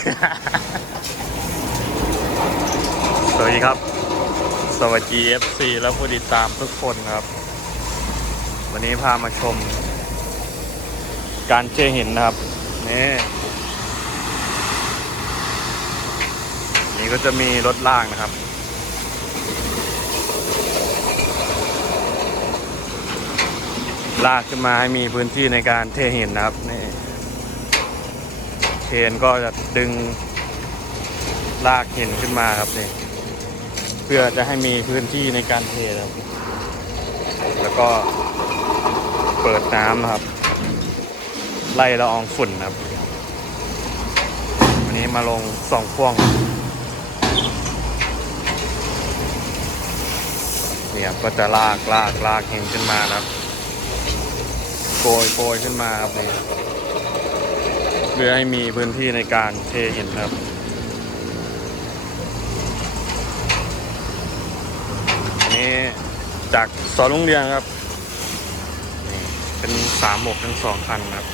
สวัสดีครับ สวัสดี FC และผู้ติดตามทุกคนครับ วันนี้พามาชม การเจหินนะครับ นี่ นี่ก็จะมีรถล่างนะครับลากขึ้นมาให้มีพื้นที่ในการเทหินนะครับนี่ เคนก็จะดึงลากหินขึ้นมาครับนี่เพื่อจะให้มีพื้นที่ในการเทนะครับแล้วก็เปิดน้ำนะครับ ไล่ละอองฝุ่นครับ วันนี้มาลงสองพ่วงเนี่ยก็จะลากลากลากหินขึ้นมาครับโกยโกยขึ้นมาครับนี่ พื่อให้มีพื้นที่ในการเทหินครับอันนี้จากสอนโรงเรียนครับนี่เป็นสามหกทั้งสองคันครับ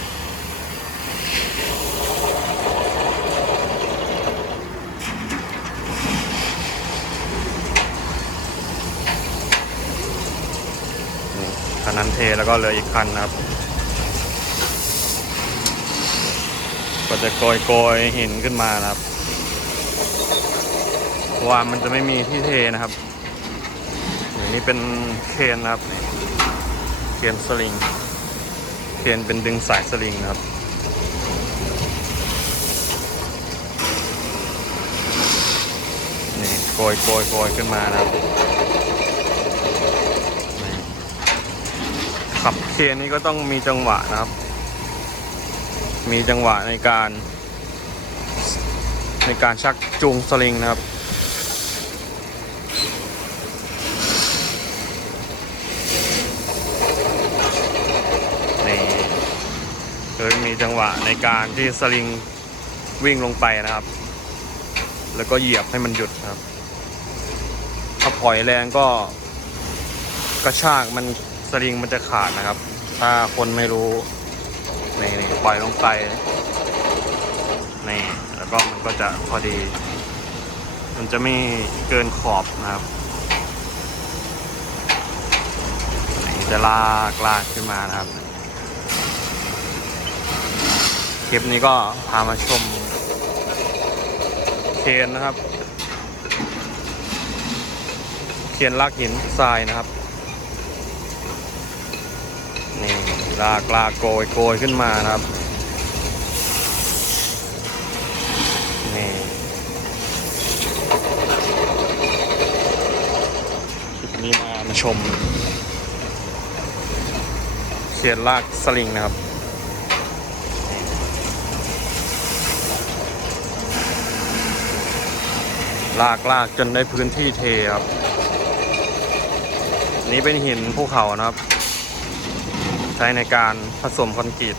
นี่คันนั้นเทแล้วก็เหลืออีกคันนะครับ ก็จะโกยโกยหินขึ้นมานะครับว่ามันจะไม่มีที่เทนะครับอย่างนี้เป็นเคนนะครับเคนสลิงเคนเป็นดึงสายสลิงนะครับนี่โกยโกยโกยขึ้นมานะครับขับเคนนี้ก็ต้องมีจังหวะนะครับ มีจังหวะในการ ในการชักจูงสลิงนะครับ นี่คือมีจังหวะในการที่สลิงวิ่งลงไปนะครับ แล้วก็เหยียบให้มันหยุดครับ ถ้าปล่อยแรงก็กระชากมันสลิงมันจะขาดนะครับ ถ้าคนไม่รู้ นี่นี่ปล่อยลงไปนี่แล้วก็มันก็จะพอดี มันจะไม่เกินขอบนะครับนี่จะลากลากขึ้นมานะครับ คลิปนี้ก็พามาชมเคนนะครับ เคนลากหินทรายนะครับ นี่ ลากลากโกยโกยขึ้นมาครับนี่คลิปนี้มามาชมเขียนลากสลิงนะครับลากลากจนได้พื้นที่เทครับ นี่เป็นหินภูเขานะครับ ใช้ในการผสมคอนกรีต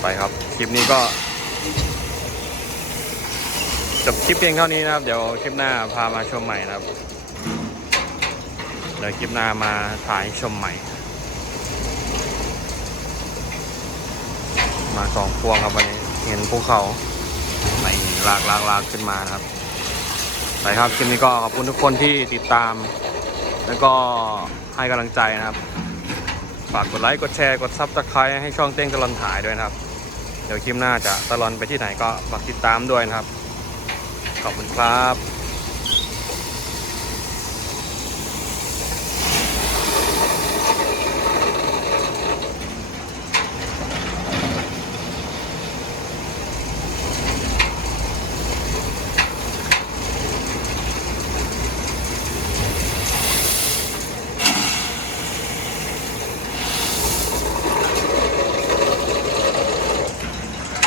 ไปครับ คลิปนี้ก็จบคลิปเพียงเท่านี้นะครับ เดี๋ยวคลิปหน้าพามาชมใหม่นะครับ เดี๋ยวคลิปหน้ามาถ่ายชมใหม่ มาสองพวงครับวันนี้เห็นภูเขาไหลลากลากลากขึ้นมานะครับ ไปครับคลิปนี้ก็ขอบคุณทุกคนที่ติดตาม แล้วก็ให้กำลังใจนะครับ ฝากกดไลค์กดแชร์กดซับสไครต์ให้ช่องเต้งตลอนถ่ายด้วยนะครับ เดี๋ยวคลิปหน้าจะตลอนไปที่ไหนก็ฝากติดตามด้วยนะครับ ขอบคุณครับ